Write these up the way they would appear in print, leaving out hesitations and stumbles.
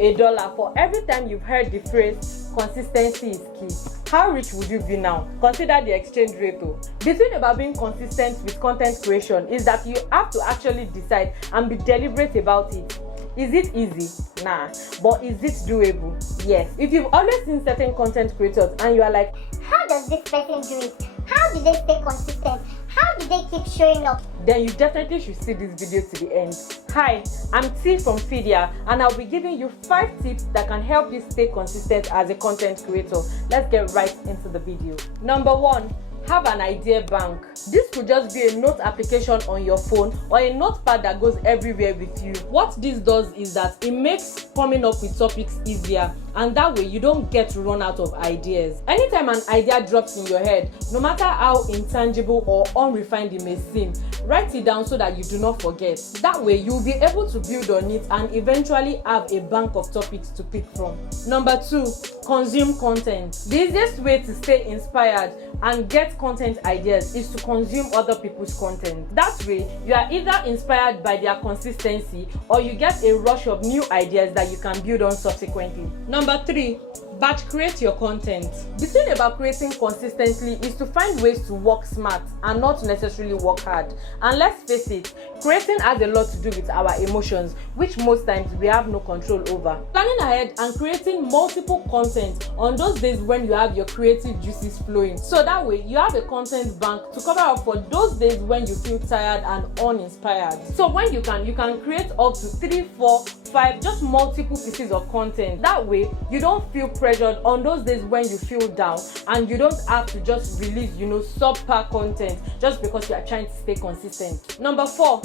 you $1 for every time you've heard the phrase consistency is key, how rich would you be now? Consider the exchange rate. The thing about being consistent with content creation is that you have to actually decide and be deliberate about it. Is it easy? Nah. But is it doable? Yes. If you've always seen certain content creators and you are like, how does this person do it? How do they stay consistent? How do they keep showing up? Then you definitely should see this video to the end. Hi, I'm T from Fidia, and I'll be giving you 5 tips that can help you stay consistent as a content creator. Let's get right into the video. Number 1. Have an idea bank. This could just be a note application on your phone or a notepad that goes everywhere with you. What this does is that it makes coming up with topics easier, and that way you don't get to run out of ideas. Anytime an idea drops in your head, no matter how intangible or unrefined it may seem, write it down so that you do not forget. That way you'll be able to build on it and eventually have a bank of topics to pick from. Number 2, consume content. The easiest way to stay inspired and get content ideas is to consume other people's content. That way you are either inspired by their consistency or you get a rush of new ideas that you can build on subsequently. Number 3, batch create your content. The thing about creating consistently is to find ways to work smart and not necessarily work hard. And let's face it, creating has a lot to do with our emotions, which most times we have no control over. Planning ahead and creating multiple content on those days when you have your creative juices flowing, so that way you have a content bank to cover up for those days when you feel tired and uninspired. So when you can create up to 3, 4, 5, just multiple pieces of content. That way you don't feel pressured on those days when you feel down, and you don't have to just release subpar content just because you are trying to stay consistent. Number 4,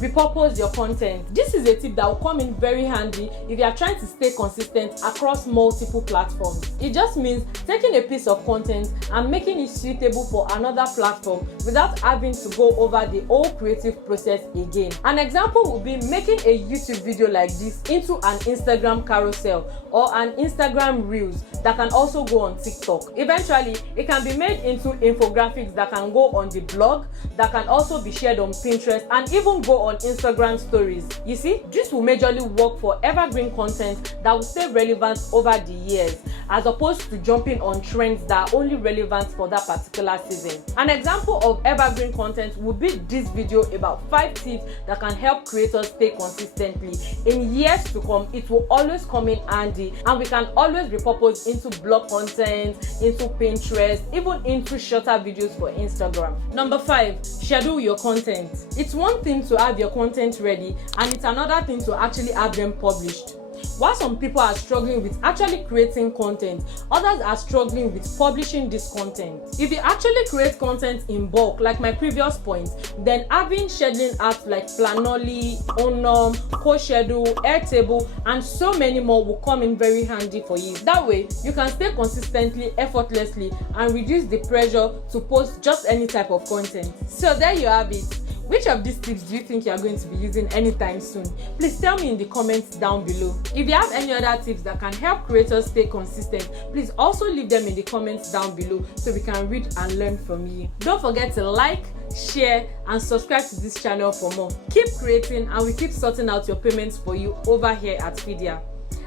repurpose your content. This is a tip that will come in very handy if you are trying to stay consistent across multiple platforms. It just means taking a piece of content and making it suitable for another platform without having to go over the whole creative process again. An example would be making a YouTube video like this into an Instagram carousel or an Instagram Reels that can also go on TikTok. Eventually, it can be made into infographics that can go on the blog, that can also be shared on Pinterest, and even go on Instagram stories. You see, this will majorly work for evergreen content that will stay relevant over the years, as opposed to jumping on trends that are only relevant for that particular season. An example of evergreen content would be this video about 5 tips that can help creators stay consistently. In years to come, it will always come in handy, and we can always repurpose into blog content, into Pinterest, even into shorter videos for Instagram. Number 5, schedule your content. It's one thing to have your content ready, and it's another thing to actually have them published. While some people are struggling with actually creating content, others are struggling with publishing this content. If you actually create content in bulk, like my previous point, then having scheduling apps like Planoly, Onum, CoSchedule, Airtable, and so many more will come in very handy for you. That way, you can stay consistently, effortlessly, and reduce the pressure to post just any type of content. So there you have it. Which of these tips do you think you are going to be using anytime soon? Please tell me in the comments down below. If you have any other tips that can help creators stay consistent, please also leave them in the comments down below so we can read and learn from you. Don't forget to like, share, and subscribe to this channel for more. Keep creating, and we keep sorting out your payments for you over here at Fidia.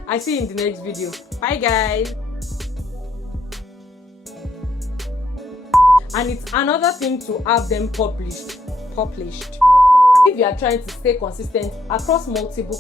I see you in the next video. Bye guys. And it's another thing to have them published. If you are trying to stay consistent across multiple